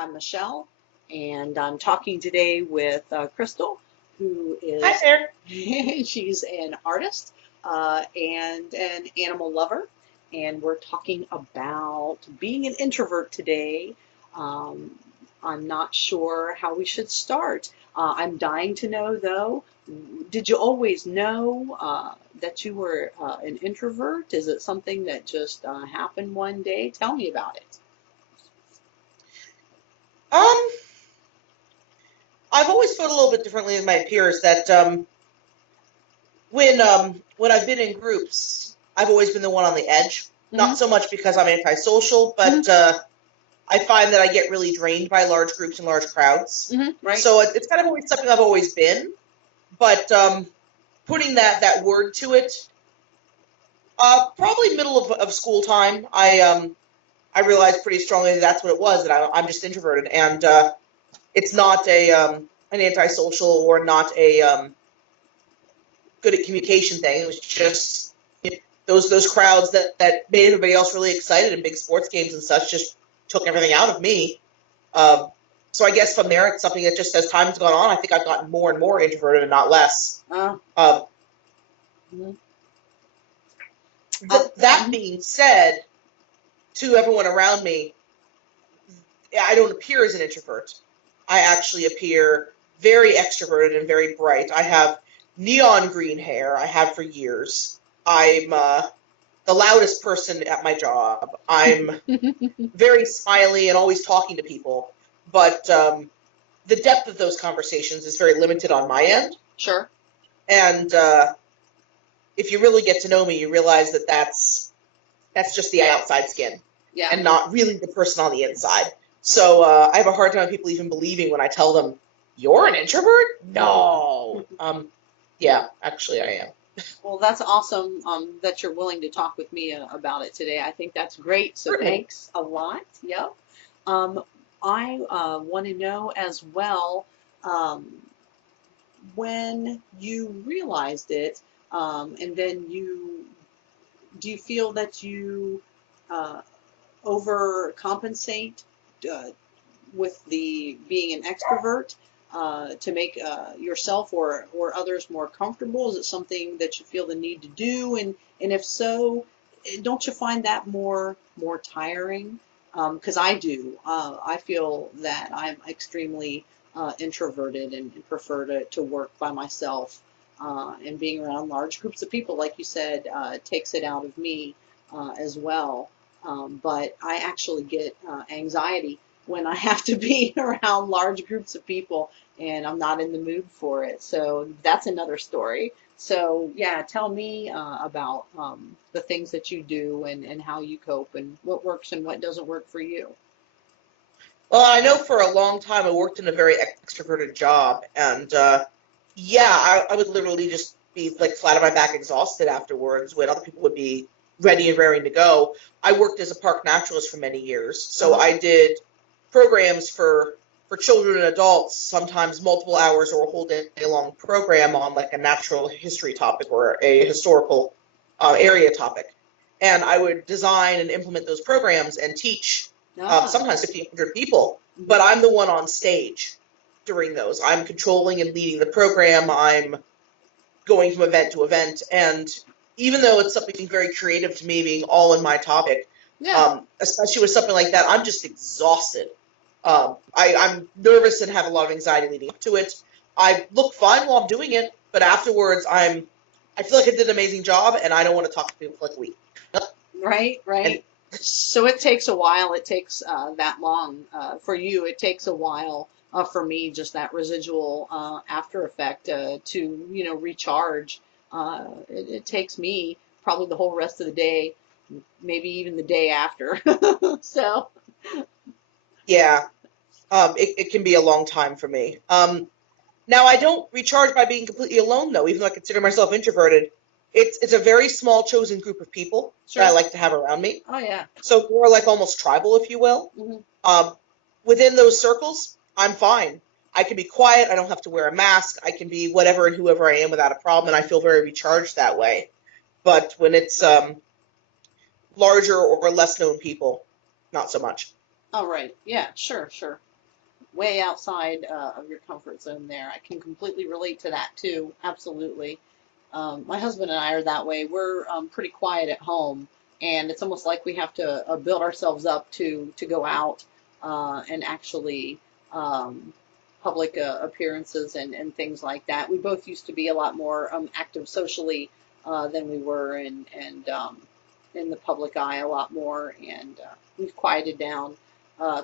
I'm Michelle, and I'm talking today with Crystal, who Hi is there. she's an artist and an animal lover, and we're talking about being an introvert today. Um, I'm not sure how we should start. I'm dying to know, though. Did you always know that you were an introvert? Is it something that just happened one day? Tell me about it. Um, I've always felt a little bit differently than my peers that when I've been in groups, I've always been the one on the edge. Hmm. Not so much because I'm antisocial, Hmm. but I find that I get really drained by large groups and large crowds. Hmm. Right? So it's kind of always something I've always been. But putting that word to it, probably middle of school time, I realized pretty strongly that that's what it was. That I'm just introverted, and it's not a an antisocial or not a good at communication thing. It was just those crowds that made everybody else really excited in big sports games and such just took everything out of me. Um, so I guess from there, it's something that just as time's gone on, I think I've gotten more and more introverted and not less. Uh, Um, mhm. that Mhm. being said, to everyone around me, I don't appear as an introvert. I actually appear very extroverted and very bright. I have neon green hair. I have for years. I'm the loudest person at my job. I'm very smiley and always talking to people. But the depth of those conversations is very limited on my end. Sure. And if you really get to know me, you realize that that's just the outside skin Yeah. and not really the person on the inside. So I have a hard time with people even believing when I tell them, "You're an introvert?" No. Yeah, actually I am. Well, that's awesome that you're willing to talk with me about it today. I think that's great. So Certainly. thanks a lot. Yep. Um, I want to know as well um, when you realized it, and then do you feel that you uh, overcompensate uh, with the being an extrovert to make yourself or others more comfortable? Is it something that you feel the need to do? And if so, don't you find that more tiring? Because I do. I feel that I'm extremely introverted and prefer to work by myself. And being around large groups of people, like you said, takes it out of me as well. But I actually get anxiety when I have to be around large groups of people and I'm not in the mood for it. So that's another story. So yeah, tell me about the things that you do and how you cope and what works and what doesn't work for you. Well, I know for a long time I worked in a very extroverted job, and yeah, I would literally just be like flat on my back, exhausted afterwards, when other people would be ready and raring to go. I worked as a park naturalist for many years, so Uh-huh. I did programs for children and adults, sometimes multiple hours or a whole day long program on like a natural history topic or a historical area topic. And I would design and implement those programs and teach Ah. sometimes 50, 100 people, Mhm. but I'm the one on stage during those. I'm controlling and leading the program. I'm going from event to event. And even though it's something very creative to me, being all in my topic, Yeah. especially with something like that, I'm just exhausted. I'm nervous and have a lot of anxiety leading up to it. I look fine while I'm doing it, but afterwards, I feel like I did an amazing job, and I don't want to talk to people for like a week. Right, And right. So it takes a while. It takes that long for you. It takes a while for me, just that residual after effect to, recharge. It takes me probably the whole rest of the day, maybe even the day after. So, yeah, it can be a long time for me. Now, I don't recharge by being completely alone, though, even though I consider myself introverted. It's a very small chosen group of people that I sure. like to have around me. Oh, yeah. So more like almost tribal, if you will. Hmm. Um, Within those circles, I'm fine. I can be quiet. I don't have to wear a mask. I can be whatever and whoever I am without a problem, and I feel very recharged that way. But when it's larger or less known people, not so much. Oh, right. Yeah, sure, sure. way outside of your comfort zone there. I can completely relate to that too. Absolutely. My husband and I are that way. We're pretty quiet at home, and it's almost like we have to build ourselves up to go out and actually public appearances and things like that. We both used to be a lot more active socially than we were, and in the public eye a lot more, and we've quieted down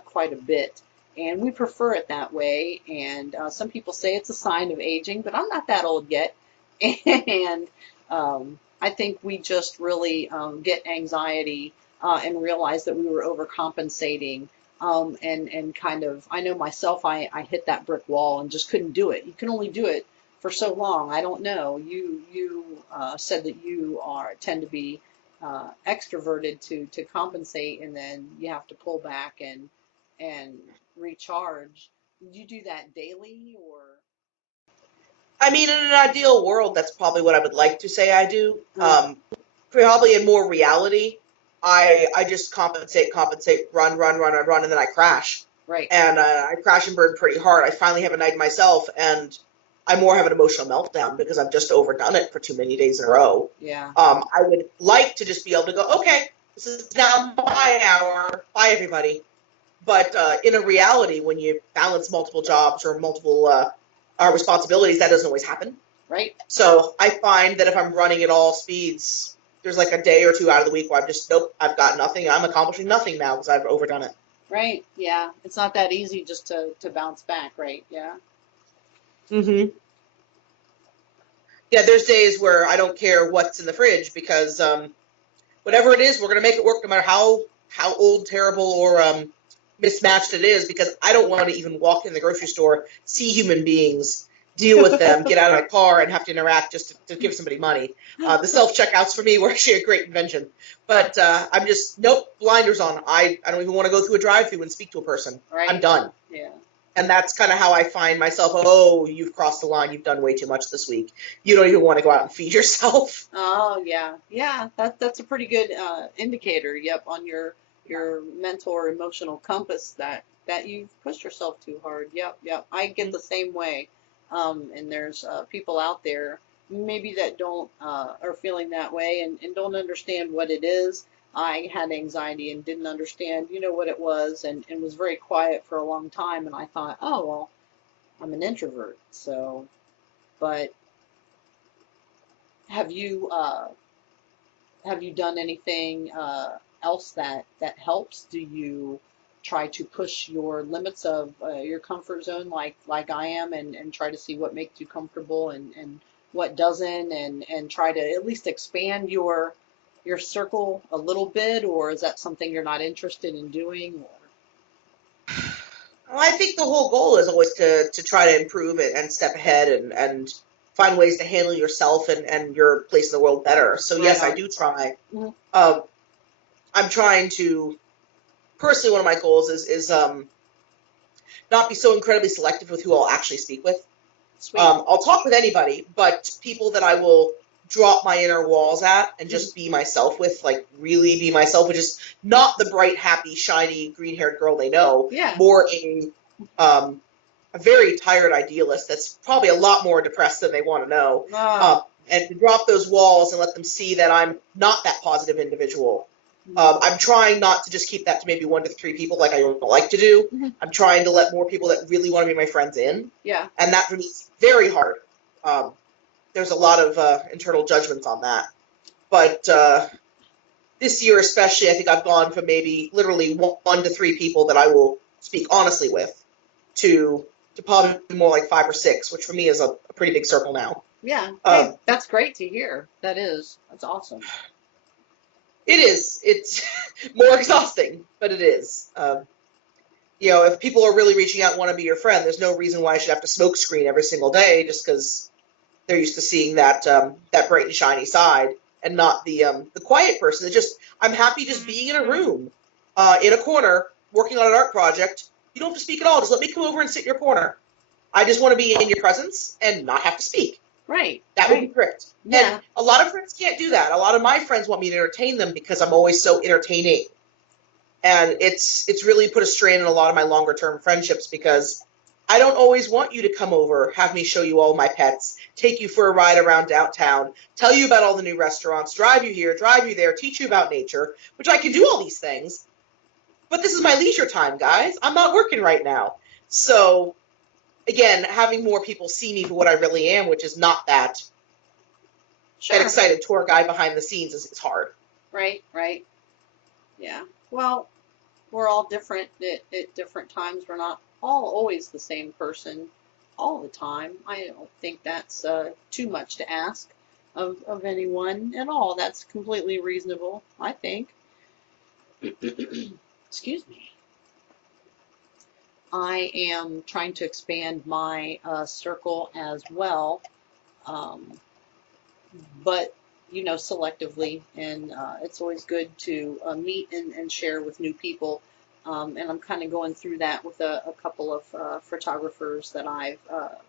quite a bit. And we prefer it that way. And some people say it's a sign of aging, but I'm not that old yet. And I think we just really get anxiety and realize that we were overcompensating. And kind of, I know myself, I hit that brick wall and just couldn't do it. You can only do it for so long. I don't know. You said that you tend to be extroverted to compensate, and then you have to pull back and recharge. Do you do that daily or? I mean, in an ideal world, that's probably what I would like to say I do. Mm. Probably in more reality, I just compensate, run, and then I crash. Right. And I crash and burn pretty hard. I finally have a night myself, and I more have an emotional meltdown because I've just overdone it for too many days in a row. Yeah. I would like to just be able to go, okay, this is now my hour. Bye, everybody. But in a reality, when you balance multiple jobs or multiple responsibilities, that doesn't always happen. Right. So I find that if I'm running at all speeds, there's like a day or two out of the week where I'm just, nope, I've got nothing. I'm accomplishing nothing now because I've overdone it. Right. Yeah. It's not that easy just to bounce back. Right. Yeah. Mm-hmm. Yeah, there's days where I don't care what's in the fridge because whatever it is, we're going to make it work no matter how old, terrible, or mismatched it is, because I don't want to even walk in the grocery store, see human beings, deal with them, get out of my car, and have to interact just to give somebody money. The self-checkouts for me were actually a great invention. But I'm just, nope, blinders on. I don't even want to go through a drive-thru and speak to a person. Right. I'm done. Yeah. And that's kind of how I find myself, oh, you've crossed the line. You've done way too much this week. You don't even want to go out and feed yourself. Oh, yeah. Yeah. That's a pretty good indicator. Yep. On your mental or emotional compass that you've pushed yourself too hard. Yep. Yep. I get the same way. And there's people out there maybe that don't are feeling that way and don't understand what it is. I had anxiety and didn't understand, what it was, and was very quiet for a long time. And I thought, oh, well, I'm an introvert. So, but have you done anything else that helps? Do you try to push your limits of your comfort zone like I am, and try to see what makes you comfortable and what doesn't, and try to at least expand your circle a little bit, or is that something you're not interested in doing? Or? Well, I think the whole goal is always to try to improve it and step ahead and find ways to handle yourself and your place in the world better. So yes, I do try. Mm-hmm. I'm trying to, personally, one of my goals is not be so incredibly selective with who I'll actually speak with. Sweet. I'll talk with anybody, but people that I will drop my inner walls at and just be myself with, like really be myself, which is not the bright, happy, shiny, green-haired girl they know. Yeah. More a very tired idealist that's probably a lot more depressed than they want to know. And to drop those walls and let them see that I'm not that positive individual. I'm trying not to just keep that to maybe 1 to 3 people like I like to do. Mm-hmm. I'm trying to let more people that really want to be my friends in. Yeah. And that for me is very hard. There's a lot of internal judgments on that. But this year especially, I think I've gone from maybe literally 1 to 3 people that I will speak honestly with to probably more like 5 or 6, which for me is a pretty big circle now. Yeah. Hey, that's great to hear. That's awesome. It is. It's more exhausting, but it is. If people are really reaching out and want to be your friend, there's no reason why I should have to smoke screen every single day just because they're used to seeing that bright and shiny side and not the quiet person. I'm happy just being in a room, in a corner, working on an art project. You don't have to speak at all. Just let me come over and sit in your corner. I just want to be in your presence and not have to speak. Right. That would be great. Yeah. And a lot of friends can't do that. A lot of my friends want me to entertain them because I'm always so entertaining. And it's really put a strain on a lot of my longer term friendships because I don't always want you to come over, have me show you all my pets, take you for a ride around downtown, tell you about all the new restaurants, drive you here, drive you there, teach you about nature, which I can do all these things. But this is my leisure time, guys. I'm not working right now. So, again, having more people see me for what I really am, which is not that Sure. an excited tour guide behind the scenes, is hard. Right, right. Yeah. Well, we're all different at different times. We're not all always the same person all the time. I don't think that's too much to ask of anyone at all. That's completely reasonable, I think. Excuse me. I am trying to expand my circle as well, um, but selectively, and it's always good to meet and share with new people. And I'm kind of going through that with a couple of photographers that I've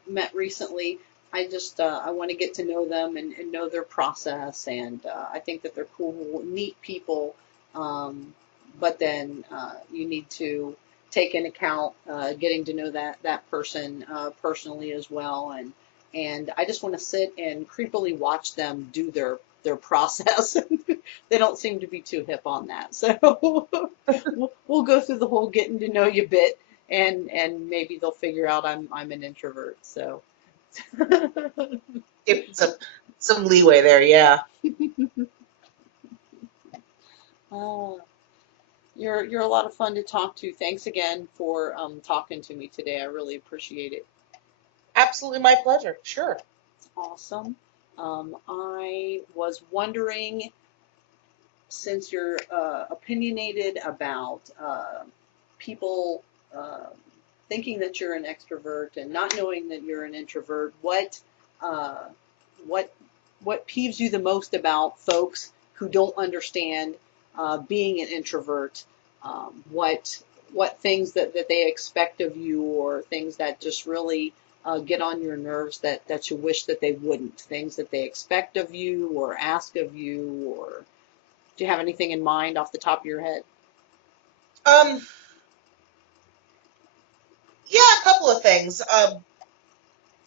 met recently. I want to get to know them and know their process, and I think that they're cool, neat people. But then you need to take into account getting to know that person personally as well, and I just want to sit and creepily watch them do their process. They don't seem to be too hip on that, so we'll go through the whole getting to know you bit, and maybe they'll figure out I'm an introvert. So Give some leeway there, yeah. uh, you're a lot of fun to talk to. Thanks again for talking to me today. I really appreciate it. Absolutely my pleasure. Sure. Awesome. I was wondering, since you're opinionated about people thinking that you're an extrovert and not knowing that you're an introvert, uh, what peeves you the most about folks who don't understand being an introvert? What things that they expect of you, or things that just really get on your nerves that you wish that they wouldn't, things that they expect of you or ask of you, or do you have anything in mind off the top of your head? Um, yeah, a couple of things.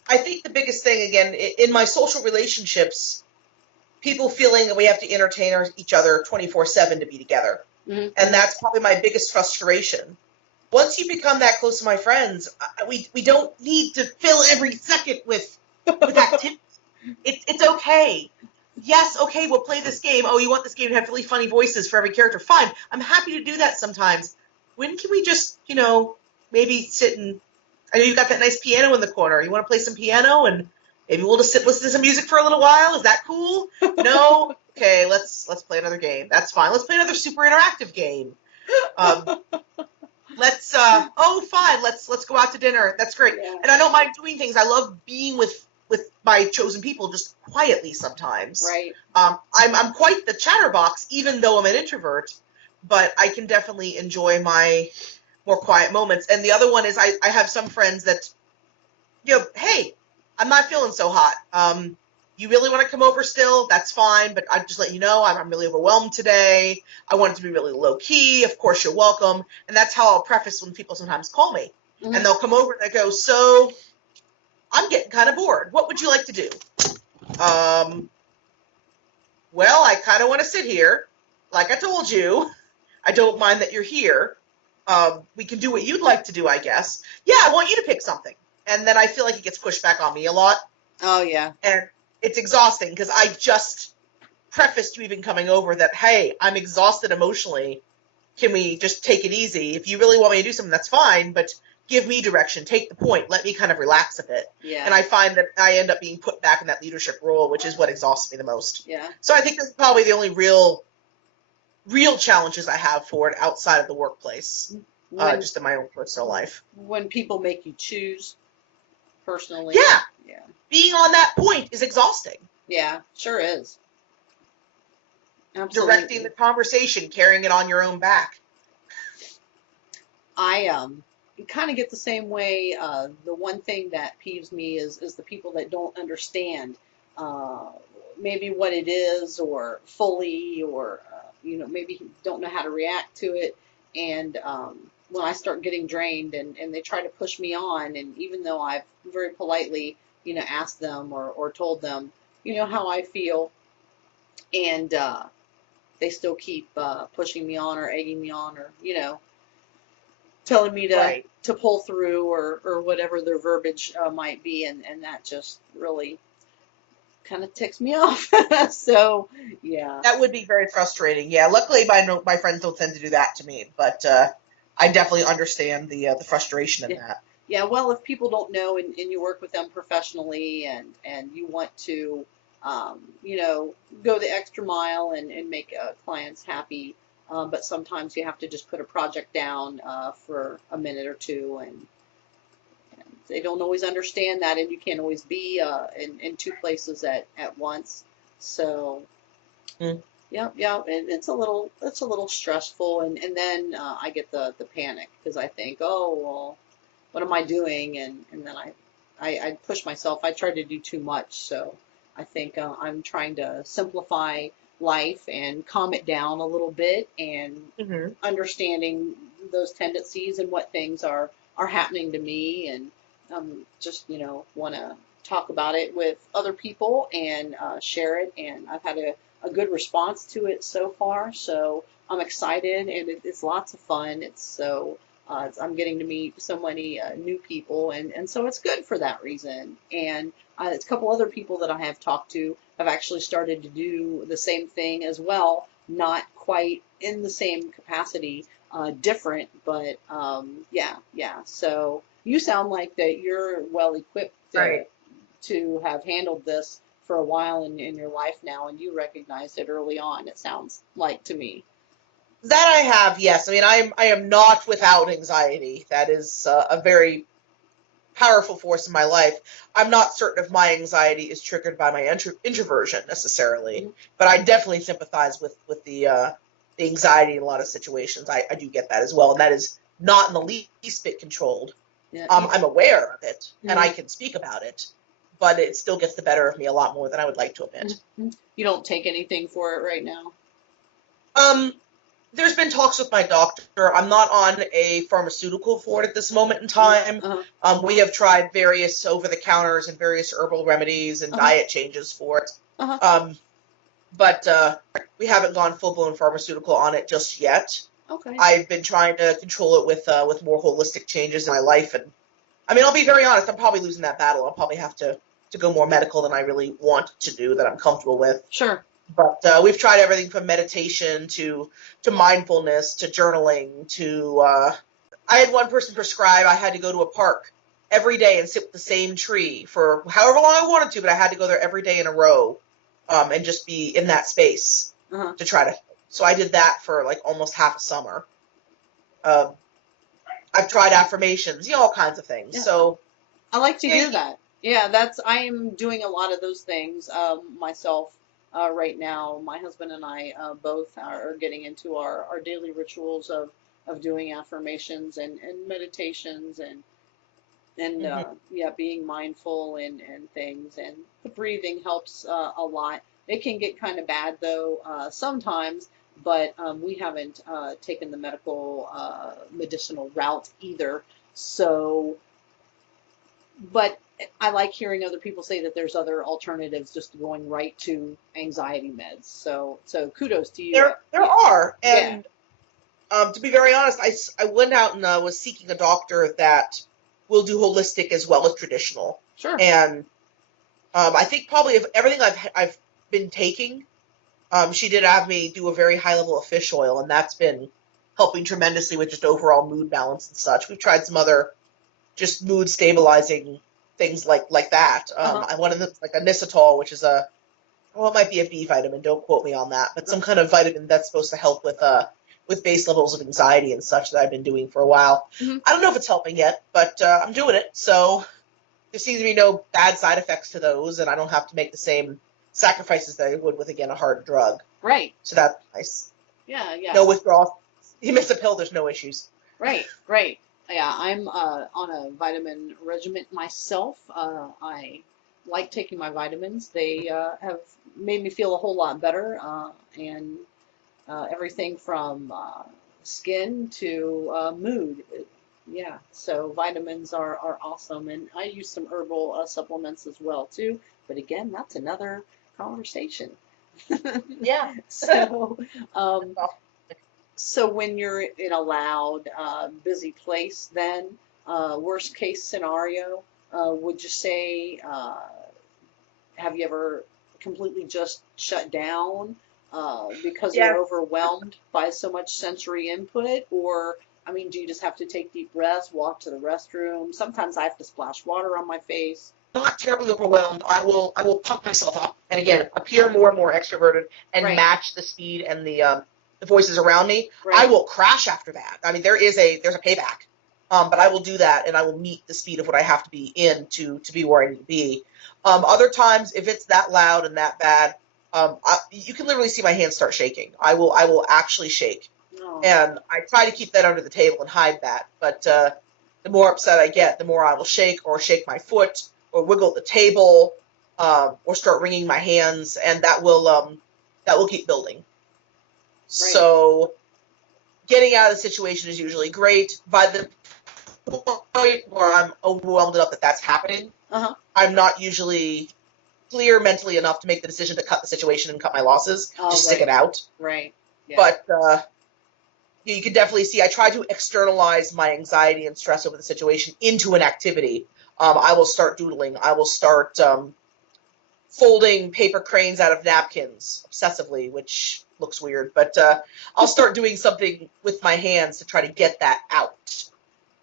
I think the biggest thing, again, in my social relationships, people feeling that we have to entertain each other 24/7 to be together. Mm-hmm. And that's probably my biggest frustration. Once you become that close to my friends, we don't need to fill every second with activity. It's okay. Yes, okay, we'll play this game. Oh, you want this game to have really funny voices for every character? Fine. I'm happy to do that sometimes. When can we just, maybe sit and... I know you've got that nice piano in the corner. You want to play some piano, and maybe we'll just listen to some music for a little while? Is that cool? No? Okay, let's play another game. That's fine. Let's play another super interactive game. Let's go out to dinner. That's great. Yeah. And I don't mind doing things. I love being with my chosen people just quietly sometimes. Right. I'm quite the chatterbox, even though I'm an introvert, but I can definitely enjoy my more quiet moments. And the other one is I have some friends that, hey, I'm not feeling so hot. You really want to come over still? That's fine, but I'm just letting you know I'm really overwhelmed today. I want it to be really low key. Of course, you're welcome. And that's how I'll preface when people sometimes call me. Mm-hmm. And they'll come over and they go, so I'm getting kind of bored. What would you like to do? Well, I kind of want to sit here. Like I told you, I don't mind that you're here. We can do what you'd like to do, I guess. Yeah, I want you to pick something. And then I feel like it gets pushed back on me a lot. Oh, yeah. And it's exhausting because I just prefaced you even coming over that, hey, I'm exhausted emotionally. Can we just take it easy? If you really want me to do something, that's fine, but give me direction. Take the point. Let me kind of relax a bit. Yeah. And I find that I end up being put back in that leadership role, which is what exhausts me the most. Yeah. So I think that's probably the only real challenges I have for it outside of the workplace, just in my own personal life. When people make you choose, personally. Yeah. Yeah. Being on that point is exhausting. Yeah, sure is. Absolutely. Directing the conversation, carrying it on your own back. I kind of get the same way. The one thing that peeves me is the people that don't understand maybe what it is, or fully, or maybe don't know how to react to it. And when I start getting drained and they try to push me on, and even though I've very politely, asked them or told them, how I feel, and they still keep pushing me on or egging me on or, telling me to Right. to pull through or whatever their verbiage might be, and that just really kind of ticks me off. So, yeah. That would be very frustrating. Yeah. Luckily, my friends don't tend to do that to me, but I definitely understand the frustration in Yeah. that. Yeah, well, if people don't know and you work with them professionally and you want to, you know, go the extra mile and make clients happy, but sometimes you have to just put a project down for a minute or two, and they don't always understand that, and you can't always be in two places at once. So, Mm. yeah, yeah, it's a little stressful, and then I get the panic because I think, oh well, what am I doing? And then I push myself. I try to do too much, so I think I'm trying to simplify life and calm it down a little bit, and Hmm. understanding those tendencies and what things are happening to me, and just want to talk about it with other people and share it. And I've had a good response to it so far, so I'm excited, and it's lots of fun. I'm getting to meet so many new people, and so it's good for that reason. And it's a couple other people that I have talked to have actually started to do the same thing as well, not quite in the same capacity, different, but yeah, yeah. So you sound like that you're well equipped Right. to have handled this for a while in your life now, and you recognized it early on, it sounds like to me. That I have, yes. I mean, I am not without anxiety. That is a very powerful force in my life. I'm not certain if my anxiety is triggered by my introversion necessarily, Mhm. but I definitely sympathize with the anxiety in a lot of situations. I do get that as well, and that is not in the least bit controlled. Yeah, I'm aware of it, and I mhm, can speak about it, but it still gets the better of me a lot more than I would like to admit. mhm. You don't take anything for it right now. Um, there's been talks with my doctor. I'm not on a pharmaceutical for it at this moment in Uh-huh, time. uh-huh, We have tried various over the counters and various herbal remedies and uh-huh, diet changes for it. uh-huh. Um, but we haven't gone full blown pharmaceutical on it just yet. Okay. I've been trying to control it with more holistic changes in my life, and I mean, I'll be very honest. I'm probably losing that battle. I'll probably have to go more medical than I really want to do, that I'm comfortable with. Sure. But we've tried everything from meditation to mindfulness to journaling to. I had one person prescribe I had to go to a park every day and sit with the same tree for however long I wanted to, but I had to go there every day in a row, and just be in that space Uh-huh. to try to. So I did that for like almost half a summer. Um, I've tried affirmations, all kinds of things. Yeah. So I like to yeah, hear that. Yeah, I am doing a lot of those things myself right now. My husband and I both are getting into our daily rituals of doing affirmations and meditations and mhm. yeah, being mindful and things. And the breathing helps a lot. It can get kind of bad though sometimes, but we haven't taken the medicinal route either. So, but I like hearing other people say that there's other alternatives just going right to anxiety meds. So kudos to you. There Yeah, are, yeah. and to be very honest, I went out and was seeking a doctor that will do holistic as well as traditional. Sure. And I think probably of everything I've been taking, she did have me do a very high level of fish oil, and that's been helping tremendously with just overall mood balance and such. We've tried some other just mood stabilizing things like that. Uh-huh. I wanted like a Nisitol, which is well, it might be a B vitamin. Don't quote me on that, but some kind of vitamin that's supposed to help with base levels of anxiety and such that I've been doing for a while. Hmm. I don't know if it's helping yet, but I'm doing it. So there seems to be no bad side effects to those, and I don't have to make the same sacrifices that I would with again a hard drug. Right. So that's nice. Yeah, yeah. No withdrawal. You miss a pill, there's no issues. Right, right. Yeah, I'm on a vitamin regimen myself. I like taking my vitamins. They have made me feel a whole lot better, and everything from skin to mood. Yeah, so vitamins are awesome, and I use some herbal supplements as well too. But again, that's another conversation. Yeah. So, um, so when you're in a loud, busy place, then worst case scenario, would you say, have you ever completely just shut down because Yeah. you're overwhelmed by so much sensory input? Or, I mean, do you just have to take deep breaths, walk to the restroom? Sometimes I have to splash water on my face. Not terribly overwhelmed. I will pump myself up and again appear more and more extroverted and Right, match the speed and the voices around me. I right, will crash after that. I mean, there's a payback, but I will do that and I will meet the speed of what I have to be in to be where I need to be. Other times, if it's that loud and that bad, you can literally see my hands start shaking. I will actually shake, no, and I try to keep that under the table and hide that. But the more upset I get, the more I will shake or shake my foot or wiggle the table, or start wringing my hands, and that will keep building. right, So getting out of the situation is usually great. By the point where I'm overwhelmed enough that that's happening, uh-huh, I'm not usually clear mentally enough to make the decision to cut the situation and cut my losses. oh, Just stick right, it out. right, yeah, But you can definitely see I try to externalize my anxiety and stress over the situation into an activity. I will start doodling. I will start folding paper cranes out of napkins obsessively, which looks weird, but I'll start doing something with my hands to try to get that out.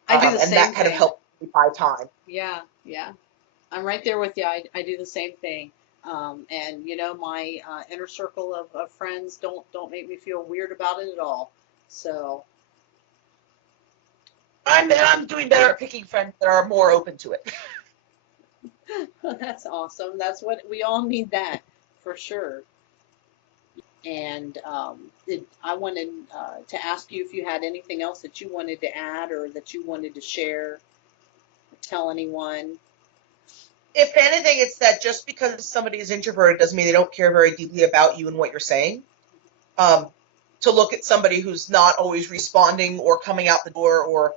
I do the And same that kind of thing. helps me buy time. Yeah, yeah. I'm right there with you. I do the same thing. And you know, my inner circle of friends don't make me feel weird about it at all. So I'm doing better at picking friends that are more open to it. that's awesome. That's what we all need, that for sure. And I wanted to ask you if you had anything else that you wanted to add or that you wanted to share, or tell anyone. If anything, it's that just because somebody is introverted doesn't mean they don't care very deeply about you and what you're saying. Um, to look at somebody who's not always responding or coming out the door or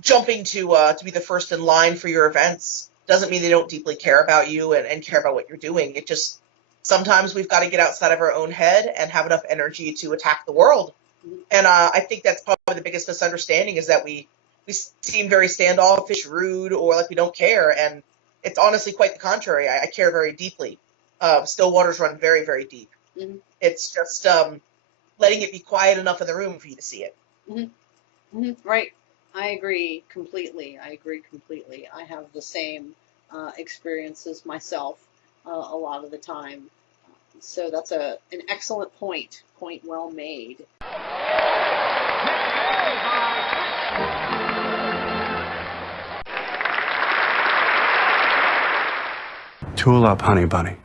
jumping to be the first in line for your events doesn't mean they don't deeply care about you and care about what you're doing. It just sometimes we've got to get outside of our own head and have enough energy to attack the world. And I think that's probably the biggest misunderstanding is that we seem very standoffish, rude, or like we don't care. And it's honestly quite the contrary. I care very deeply. Still waters run very, very deep. Mm-hmm. It's just letting it be quiet enough in the room for you to see it. Mm-hmm. Mm-hmm. Right. I agree completely. I agree completely. I have the same experiences myself a lot of the time. So that's an excellent point. Point well made. Tool up, honey bunny.